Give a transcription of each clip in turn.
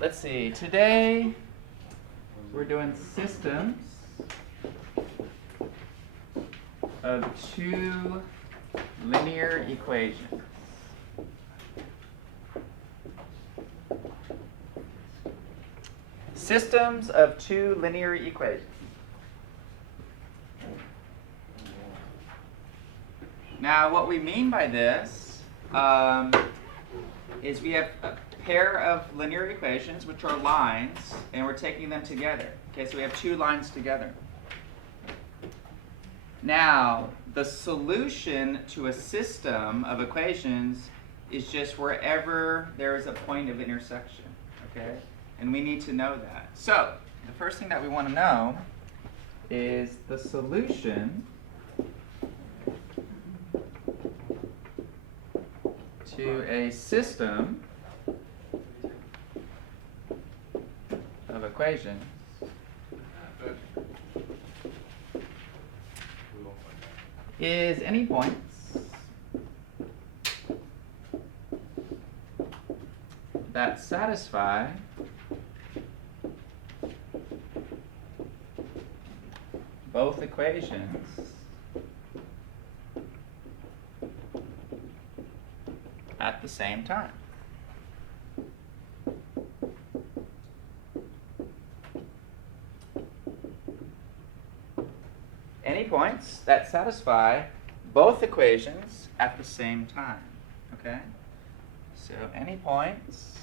let's see. Today we're doing systems of two linear equations. Systems of two linear equations. Now, what we mean by this is we have a pair of linear equations, which are lines, and we're taking them together. Okay, so we have two lines together. Now, the solution to a system of equations is just wherever there is a point of intersection. Okay, and we need to know that. So, the first thing that we want to know is the solution to a system of equations is any points that satisfy both equations at the same time. Any points that satisfy both equations at the same time. Okay? So any points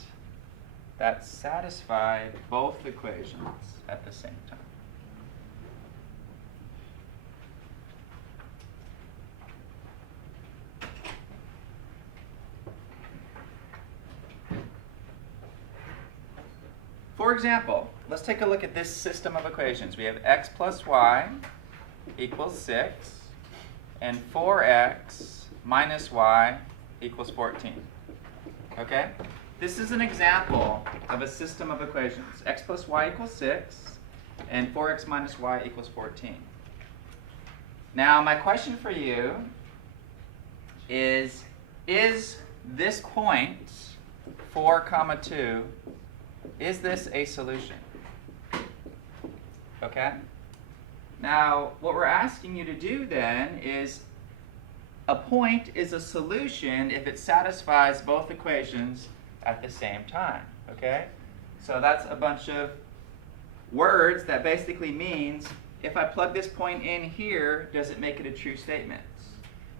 that satisfy both equations at the same time. For example, let's take a look at this system of equations. We have x plus y equals 6, and 4x minus y equals 14. Okay? This is an example of a system of equations. X plus y equals 6, and 4x minus y equals 14. Now, my question for you is this point, 4 comma 2, is this a solution? Okay? Now, what we're asking you to do then is a point is a solution if it satisfies both equations at the same time. Okay? So that's a bunch of words that basically means if I plug this point in here, does it make it a true statement?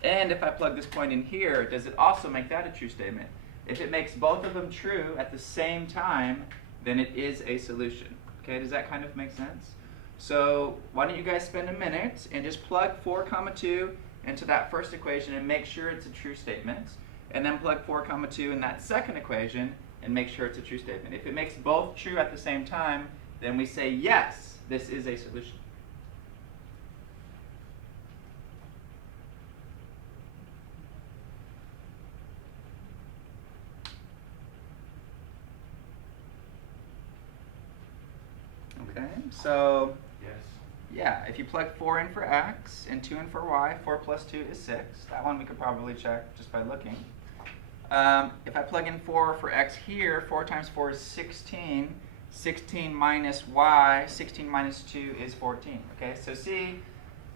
And if I plug this point in here, does it also make that a true statement? If it makes both of them true at the same time, then it is a solution. Okay, does that kind of make sense? So why don't you guys spend a minute and just plug 4 comma 2 into that first equation and make sure it's a true statement, and then plug 4 comma 2 in that second equation and make sure it's a true statement. If it makes both true at the same time, then we say yes, this is a solution. Okay, so yeah, if you plug 4 in for x and 2 in for y, 4 plus 2 is 6. That one we could probably check just by looking. If I plug in 4 for x here, 4 times 4 is 16. 16 minus y, 16 minus 2 is 14. Okay, so see,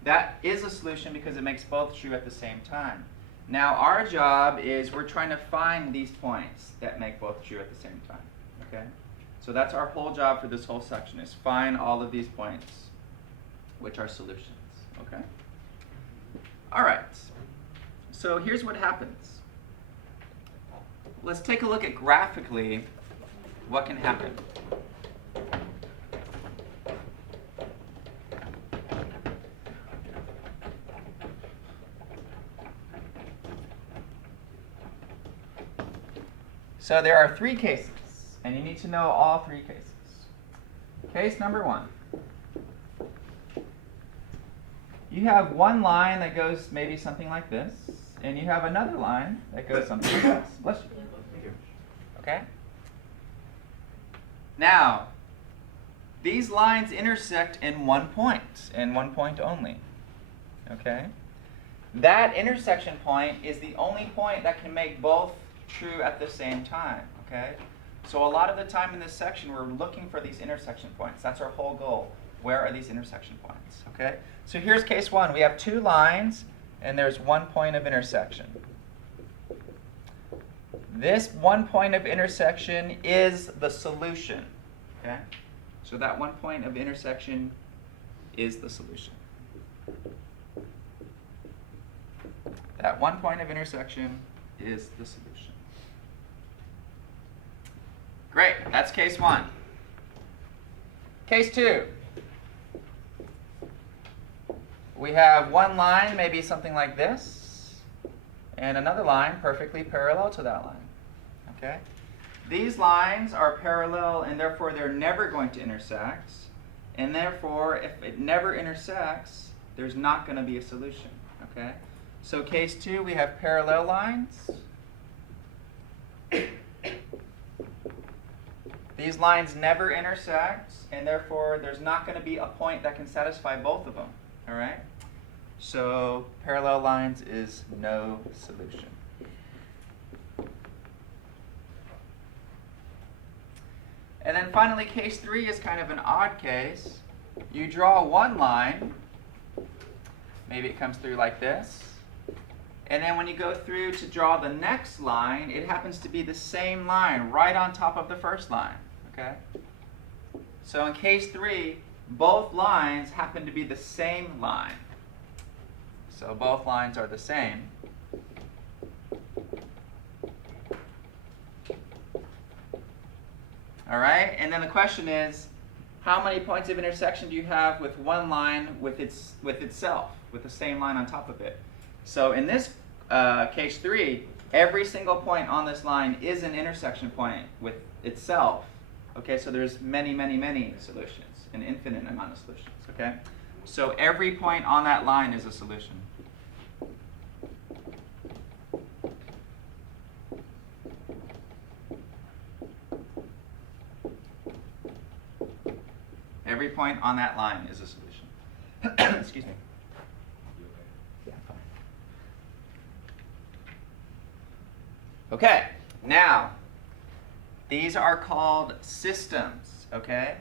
that is a solution because it makes both true at the same time. Now our job is we're trying to find these points that make both true at the same time. Okay, so that's our whole job for this whole section, is find all of these points which are solutions. Okay? All right. So here's what happens. Let's take a look at graphically what can happen. So there are 3 cases, and you need to know all 3 cases. Case number 1. You have one line that goes maybe something like this, and you have another line that goes something like this. Bless you. Okay? Now, these lines intersect in one point, and one point only. Okay? That intersection point is the only point that can make both true at the same time. Okay? So a lot of the time in this section, we're looking for these intersection points. That's our whole goal. Where are these intersection points? Okay. So here's case one. We have two lines, and there's one point of intersection. This one point of intersection is the solution. Okay. So that one point of intersection is the solution. That one point of intersection is the solution. Great, that's case one. Case two. We have one line, maybe something like this, and another line perfectly parallel to that line. Okay? These lines are parallel, and therefore they're never going to intersect. And therefore, if it never intersects, there's not going to be a solution. Okay? So case two, we have parallel lines. These lines never intersect, and therefore there's not going to be a point that can satisfy both of them. All right? So parallel lines is no solution. And then finally, case three is kind of an odd case. You draw one line. Maybe it comes through like this. And then when you go through to draw the next line, it happens to be the same line right on top of the first line. Okay? So in case three, both lines happen to be the same line. So both lines are the same. All right? And then the question is, how many points of intersection do you have with one line with itself, with the same line on top of it? So in this case three, every single point on this line is an intersection point with itself. Okay, so there's many, many, many solutions, an infinite amount of solutions. Okay, so every point on that line is a solution. Every point on that line is a solution. Excuse me. Yeah, fine. Okay, now, these are called systems, okay?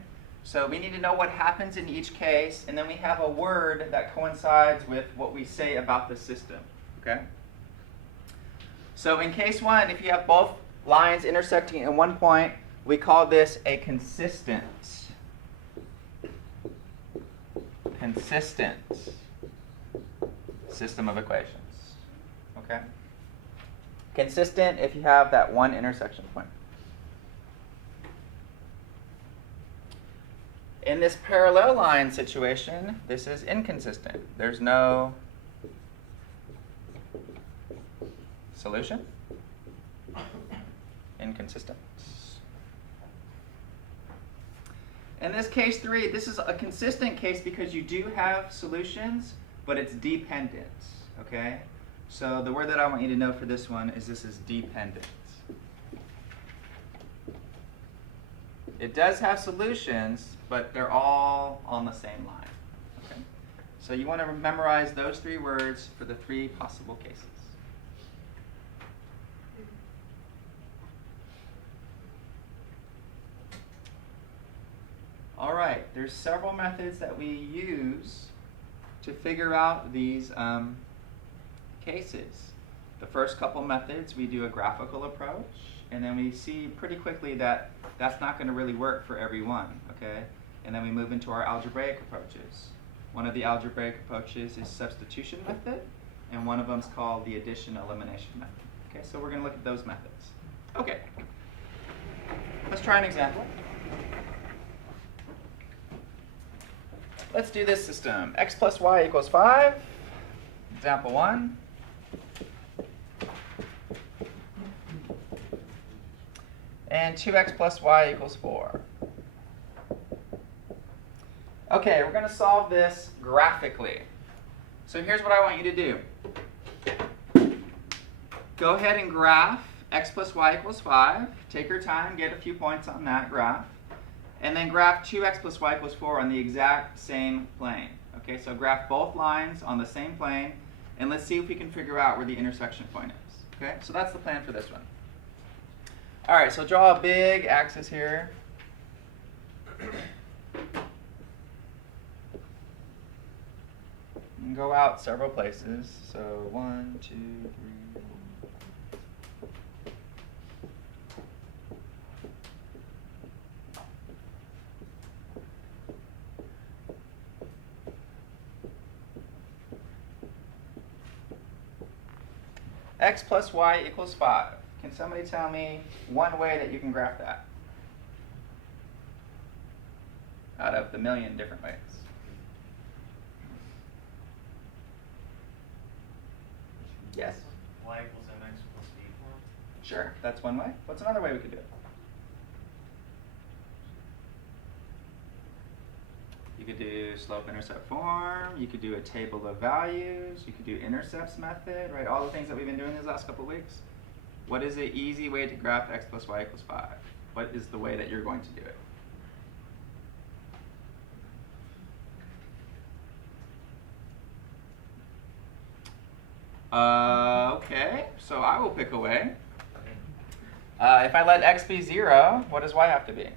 So we need to know what happens in each case, and then we have a word that coincides with what we say about the system, okay? So in case one, if you have both lines intersecting at one point, we call this a consistent system of equations, okay? Consistent if you have that one intersection point. In this parallel line situation, this is inconsistent. There's no solution. Inconsistent. In this case three, this is a consistent case because you do have solutions, but it's dependent, okay? So the word that I want you to know for this one is this is dependent. It does have solutions, but they're all on the same line, okay? So you want to memorize those three words for the three possible cases. All right, there's several methods that we use to figure out these cases. The first couple methods, we do a graphical approach, and then we see pretty quickly that that's not going to really work for every one, okay? And then we move into our algebraic approaches. One of the algebraic approaches is substitution method, and one of them is called the addition-elimination method. Okay, so we're going to look at those methods. Okay, let's try an example. Let's do this system. X plus y equals 5. Example 1. And 2x plus y equals 4. Okay, we're going to solve this graphically. So here's what I want you to do. Go ahead and graph x plus y equals 5. Take your time, get a few points on that graph. And then graph 2x plus y equals 4 on the exact same plane. Okay, so graph both lines on the same plane, and let's see if we can figure out where the intersection point is. Okay, so that's the plan for this one. All right, so draw a big axis here. And go out several places. So 1, 2, 3, 4. X plus y equals 5. Can somebody tell me one way that you can graph that? Out of the million different ways. Yes? Y equals mx plus b form? Sure, that's one way. What's another way we could do it? You could do slope-intercept form. You could do a table of values. You could do Intercepts Method, right? All the things that we've been doing these last couple of weeks. What is the easy way to graph x plus y equals 5? What is the way that you're going to do it? Okay, so I will pick a way. If I let x be 0, what does y have to be?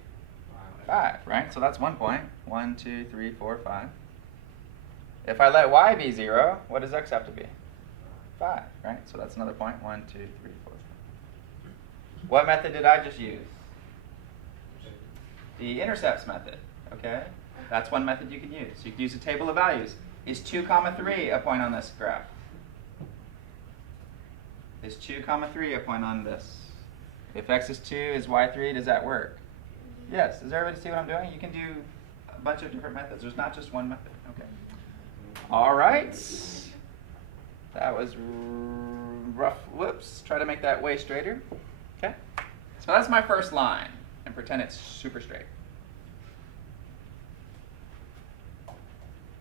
5, right? So that's 1 point. 1, 2, 3, 4, 5. If I let y be 0, what does x have to be? 5, right? So that's another point. 1, 2, 3, 4, 5. What method did I just use? The Intercepts method, okay? That's one method you can use. You can use a table of values. Is 2, 3 a point on this graph? Is 2, 3 a point on this? If x is 2, is y 3, does that work? Yes. Does everybody see what I'm doing? You can do a bunch of different methods. There's not just one method. Okay. All right. That was rough. Whoops. Try to make that way straighter. Okay. So that's my first line. And pretend it's super straight.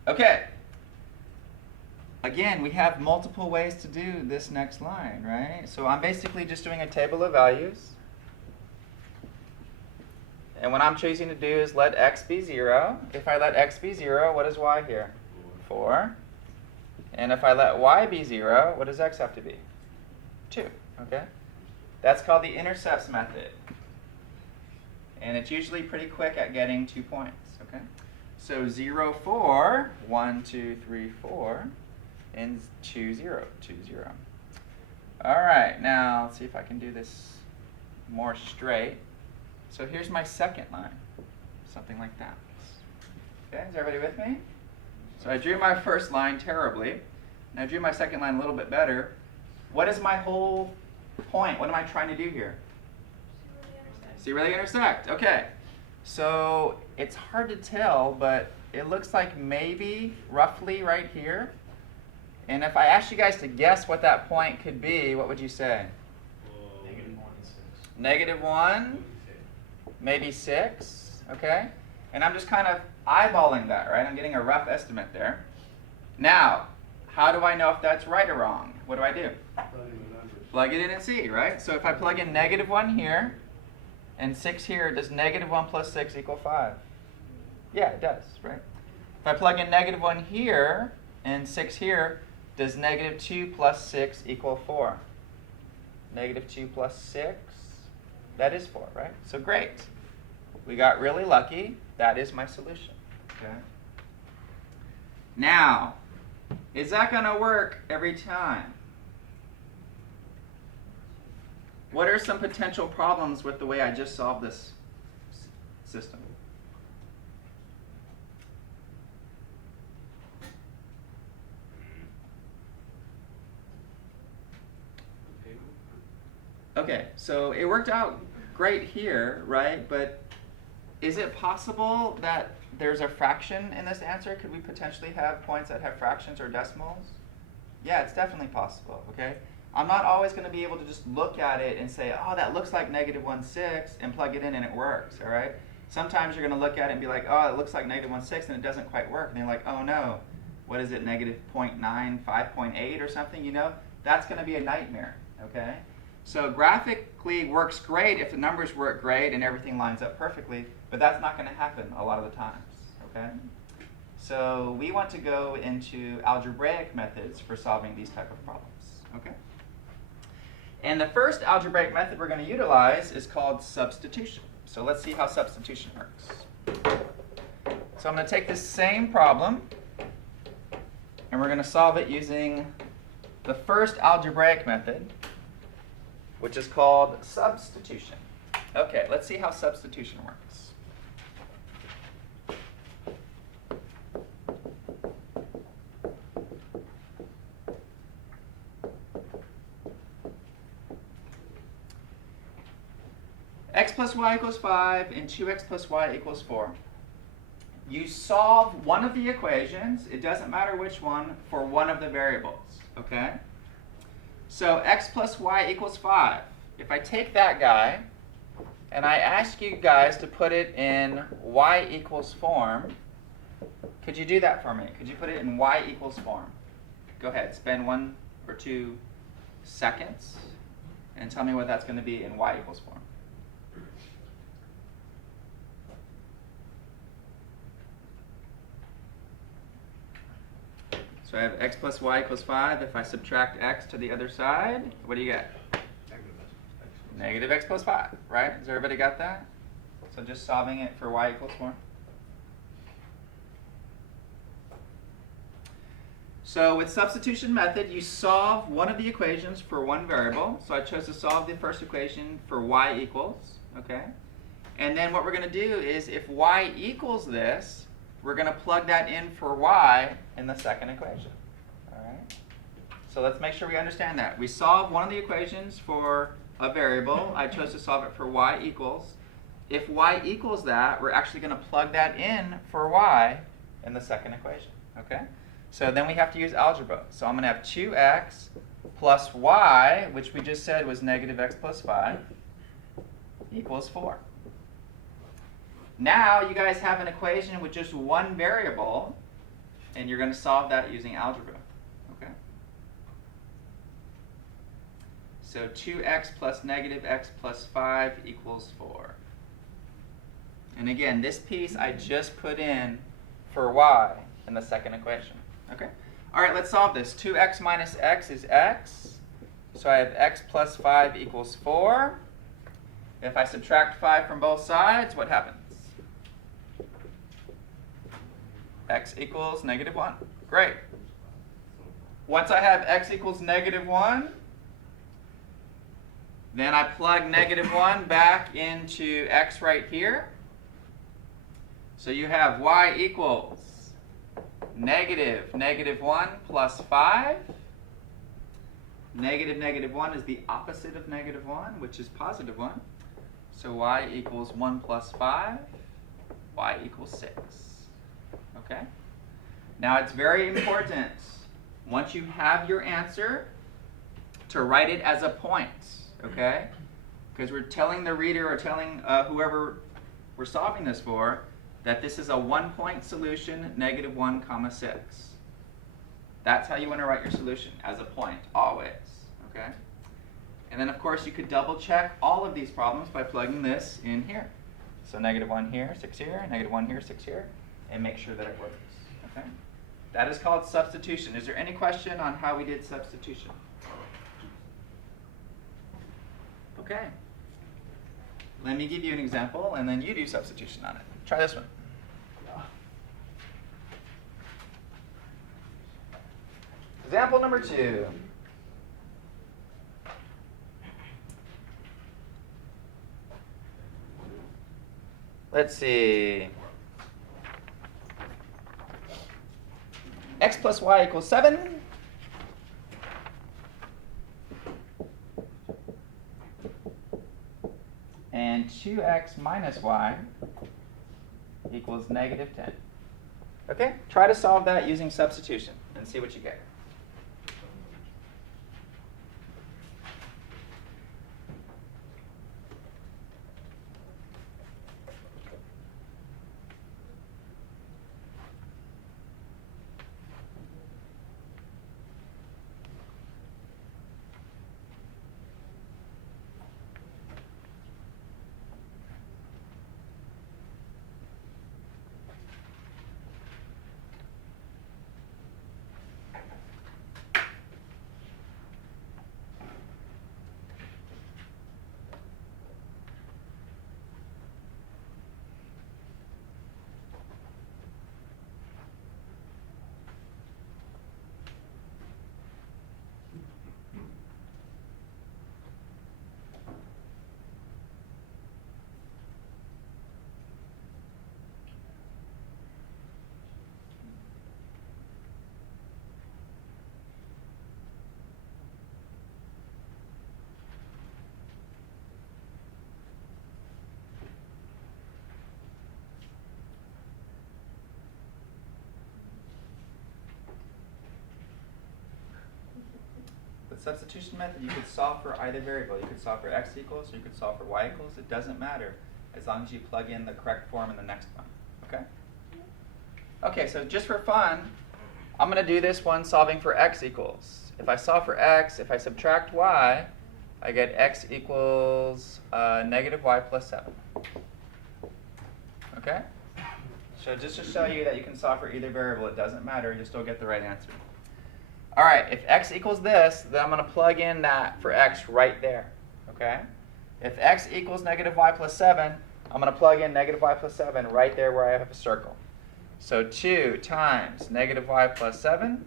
Okay. Again, we have multiple ways to do this next line, right? So I'm basically just doing a table of values. And what I'm choosing to do is let x be 0. If I let x be 0, what is y here? 4. And if I let y be 0, what does x have to be? 2, okay? That's called the Intercepts method. And it's usually pretty quick at getting 2 points, okay? So 0, 4, 1, 2, 3, 4, and 2, 0, 2, 0. All right, now let's see if I can do this more straight. So here's my second line, something like that. Okay, is everybody with me? So I drew my first line terribly, and I drew my second line a little bit better. What is my whole point? What am I trying to do here? See where they intersect. Okay, so it's hard to tell, but it looks like maybe roughly right here. And if I asked you guys to guess what that point could be, what would you say? -1 and 6. -1, maybe 6, okay? And I'm just kind of eyeballing that, right? I'm getting a rough estimate there. Now, how do I know if that's right or wrong? What do I do? Plug it in and see, right? So if I plug in -1 here and 6 here, does -1 plus 6 equal 5? Yeah, it does, right? If I plug in -1 here and 6 here, does -2 plus 6 equal 4? -2 plus 6, that is 4, right? So great. We got really lucky. That is my solution. Okay. Now, is that going to work every time? What are some potential problems with the way I just solved this system? Okay, so it worked out great here, right? But is it possible that there's a fraction in this answer? Could we potentially have points that have fractions or decimals? Yeah, it's definitely possible, okay? I'm not always going to be able to just look at it and say, oh, that looks like -1/6, and plug it in and it works, all right? Sometimes you're going to look at it and be like, oh, it looks like -1/6 and it doesn't quite work. And you're like, oh no, what is it, -0.9, 5.8 or something, you know? That's going to be a nightmare, okay? So graphically works great if the numbers work great and everything lines up perfectly, but that's not going to happen a lot of the times, okay? So we want to go into algebraic methods for solving these type of problems, okay? And the first algebraic method we're going to utilize is called substitution. So let's see how substitution works. So I'm going to take this same problem, and we're going to solve it using the first algebraic method, which is called substitution. Okay, let's see how substitution works. X plus y equals 5 and 2x plus y equals 4. You solve one of the equations, it doesn't matter which one, for one of the variables, okay? So x plus y equals 5. If I take that guy and I ask you guys to put it in y equals form, could you do that for me? Could you put it in y equals form? Go ahead, spend 1 or 2 seconds and tell me what that's going to be in y equals form. So I have x plus y equals 5. If I subtract x to the other side, what do you get? Negative x plus 5, right? Has everybody got that? So just solving it for y equals 4. So with substitution method, you solve one of the equations for one variable. So I chose to solve the first equation for y equals, okay? And then what we're going to do is if y equals this, we're going to plug that in for y in the second equation. All right? So let's make sure we understand that. We solve one of the equations for a variable. I chose to solve it for y equals. If y equals that, we're actually going to plug that in for y in the second equation. Okay? So then we have to use algebra. So I'm going to have 2x plus y, which we just said was negative x plus 5, equals 4. Now you guys have an equation with just one variable, and you're going to solve that using algebra. Okay? So 2x plus negative x plus 5 equals 4. And again, this piece I just put in for y in the second equation. Okay? All right, let's solve this. 2x minus x is x. So I have x plus 5 equals 4. If I subtract 5 from both sides, what happens? X equals negative 1. Great. Once I have x equals negative 1, then I plug negative 1 back into x right here. So you have y equals negative 1 plus 5. Negative 1 is the opposite of negative 1, which is positive 1. So y equals 1 plus 5. Y equals 6. Okay? Now it's very important, once you have your answer, to write it as a point. Okay? Because we're telling the reader or telling whoever we're solving this for that this is a 1-point solution, negative 1 comma 6. That's how you want to write your solution, as a point, always. Okay? And then of course you could double check all of these problems by plugging this in here. So negative 1 here, 6 here, negative 1 here, 6 here, and make sure that it works. Okay? That is called substitution. Is there any question on how we did substitution? Okay. Let me give you an example, and then you do substitution on it. Try this one. Example number 2. Let's see. X plus y equals 7. And 2x minus y equals negative 10. Okay? Try to solve that using substitution and see what you get. With substitution method, you could solve for either variable. You could solve for x equals, or you could solve for y equals. It doesn't matter as long as you plug in the correct form in the next one. Okay? Okay, so just for fun, I'm going to do this one solving for x equals. If I solve for x, if I subtract y, I get x equals negative y plus 7. Okay? So just to show you that you can solve for either variable, it doesn't matter, you'll still get the right answer. All right, if x equals this, then I'm going to plug in that for x right there. Okay? If x equals negative y plus 7, I'm going to plug in negative y plus 7 right there where I have a circle. So 2 times negative y plus 7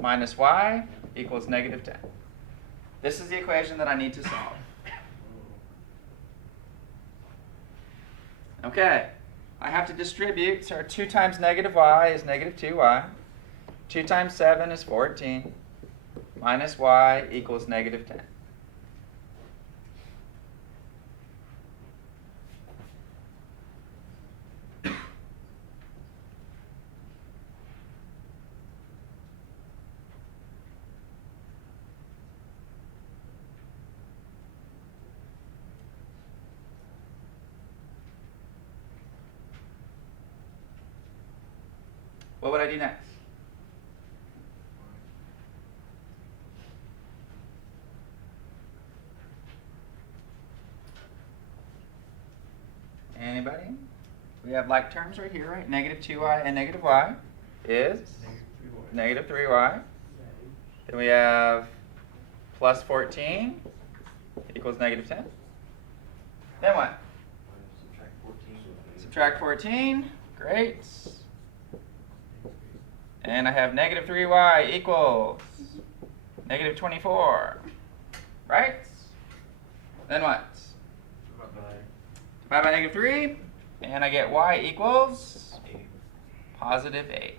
minus y equals negative 10. This is the equation that I need to solve. Okay, I have to distribute, so 2 times negative y is negative 2y. 2 times 7 is 14, minus y equals negative 10. What would I do next? Anybody? We have like terms right here, right? Negative 2y and negative y is negative 3y. Then we have plus 14 equals negative 10. Then what? Subtract 14. Great. And I have negative 3y equals negative 24. Right? Then what? Divide by negative 3. And I get y equals positive 8.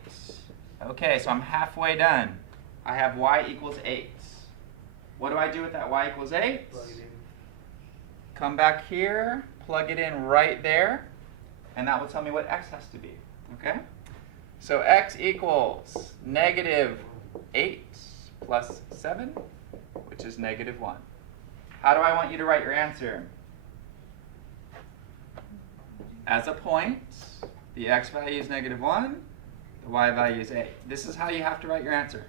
Okay, so I'm halfway done. I have y equals 8. What do I do with that y equals 8? Plug it in. Come back here, plug it in right there, and that will tell me what x has to be. Okay? So x equals negative 8 plus 7, which is negative 1. How do I want you to write your answer? As a point, the x value is negative 1, the y value is 8. This is how you have to write your answer.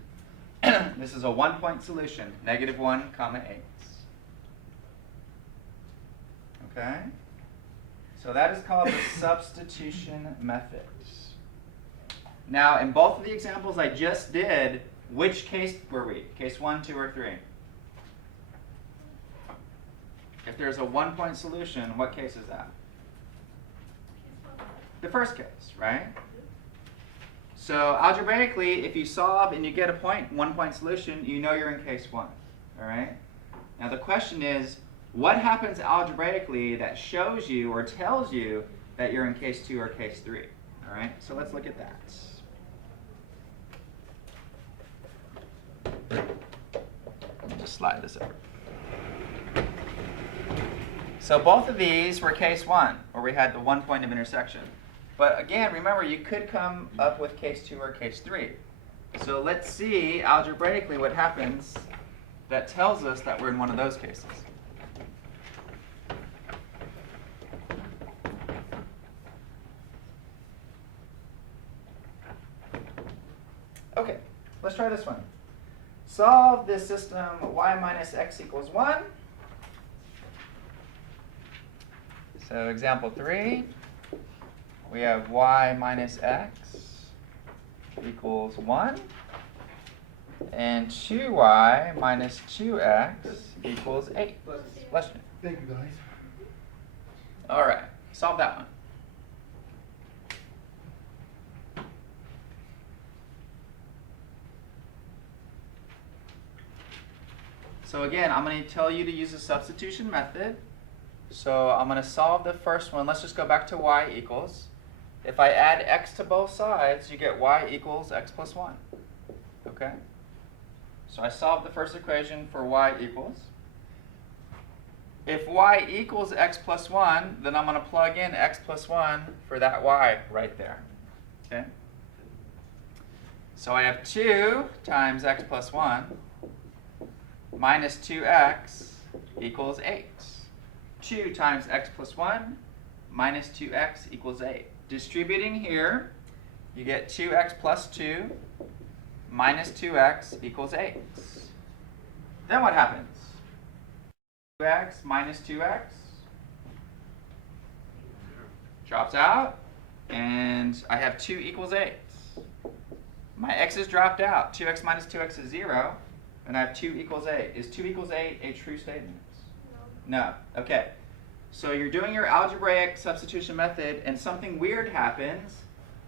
This is a one-point solution, negative 1, comma 8. Okay? So that is called the substitution method. Now, in both of the examples I just did, which case were we? Case 1, 2, or 3? If there's a one-point solution, what case is that? The first case, right? So algebraically, if you solve and you get a one-point solution, you know you're in case 1. All right? Now the question is, what happens algebraically that shows you or tells you that you're in case 2 or case 3? All right? So let's look at that. Let me just slide this over. So both of these were case 1, where we had the 1 point of intersection. But again, remember, you could come up with case 2 or case 3. So let's see algebraically what happens that tells us that we're in one of those cases. Okay, let's try this one. Solve this system y minus x equals 1. So example 3, we have y minus x equals 1, and 2y minus 2x equals 8. Bless you. Thank you, guys. All right, solve that one. So again, I'm going to tell you to use the substitution method. So I'm going to solve the first one. Let's just go back to y equals. If I add x to both sides, you get y equals x plus 1. Okay? So I solved the first equation for y equals. If y equals x plus 1, then I'm going to plug in x plus 1 for that y right there. Okay? So I have 2 times x plus 1 minus 2x equals 8. 2 times x plus 1 minus 2x equals 8. Distributing here, you get 2x plus 2 minus 2x equals 8. Then what happens? 2x minus 2x drops out, and I have 2 equals 8. My x's dropped out. 2x minus 2x is 0, and I have 2 equals 8. Is 2 equals 8 a true statement? No. Okay. So you're doing your algebraic substitution method, and something weird happens.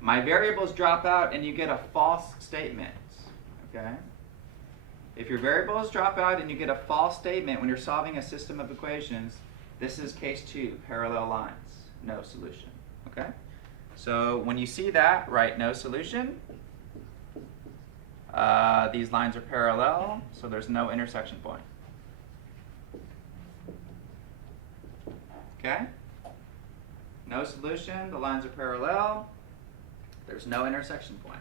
My variables drop out, and you get a false statement. Okay? If your variables drop out and you get a false statement when you're solving a system of equations, this is case 2, parallel lines, no solution. Okay? So when you see that, write no solution. These lines are parallel, so there's no intersection point. Okay? No solution, the lines are parallel, there's no intersection point.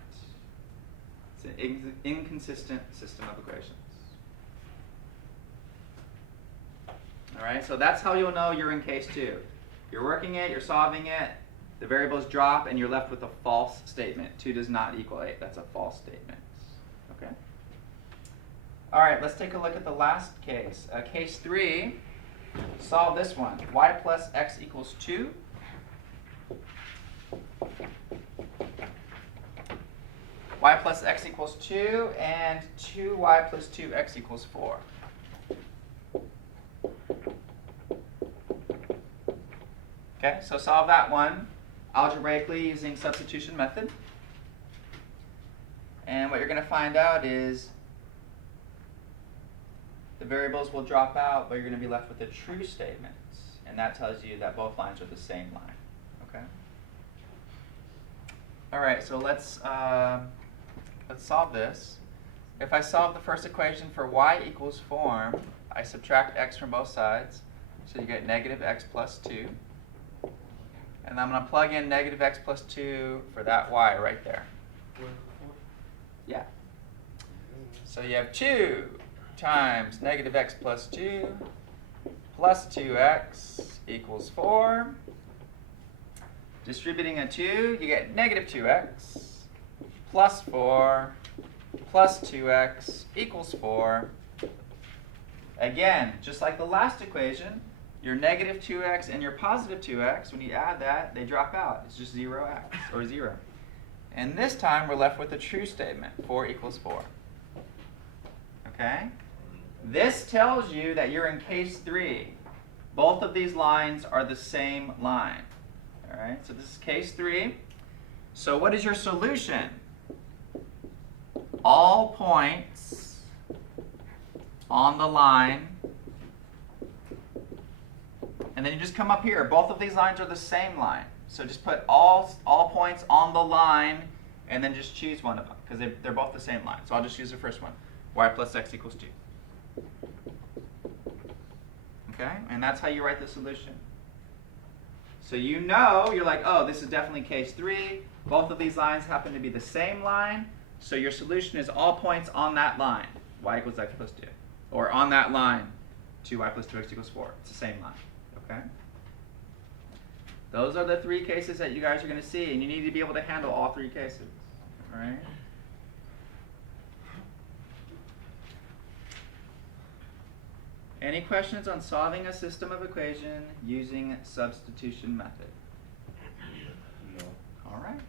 It's an inconsistent system of equations. Alright, so that's how you'll know you're in case 2. You're working it, you're solving it, the variables drop, and you're left with a false statement. 2 does not equal 8. That's a false statement. Okay? Alright, let's take a look at the last case. Case 3, solve this one. Y plus x equals 2. Y plus x equals 2, and 2y plus 2x equals 4. Okay, so solve that one algebraically using substitution method. And what you're going to find out is the variables will drop out, but you're going to be left with a true statement. And that tells you that both lines are the same line. Okay? Alright, so let's solve this. If I solve the first equation for y equals form, I subtract x from both sides. So you get negative x plus 2. And I'm going to plug in negative x plus 2 for that y right there. Yeah. So you have 2 times negative x plus 2 plus 2x equals 4. Distributing a 2, you get negative 2x plus 4 plus 2x equals 4. Again, just like the last equation, your negative 2x and your positive 2x, when you add that, they drop out. It's just 0x, or 0. And this time, we're left with a true statement, 4 equals 4. Okay? This tells you that you're in case 3. Both of these lines are the same line. All right, so this is case 3. So what is your solution? All points on the line. And then you just come up here. Both of these lines are the same line. So just put all points on the line, and then just choose one of them, because they're both the same line. So I'll just use the first one. Y plus x equals 2. Okay? And that's how you write the solution. So you know, you're like, oh, this is definitely case 3. Both of these lines happen to be the same line. So your solution is all points on that line, y equals x plus 2. Or on that line, 2y plus 2x equals 4. It's the same line. Okay? Those are the 3 cases that you guys are going to see, and you need to be able to handle all 3 cases. All right? Any questions on solving a system of equation using substitution method? No. All right.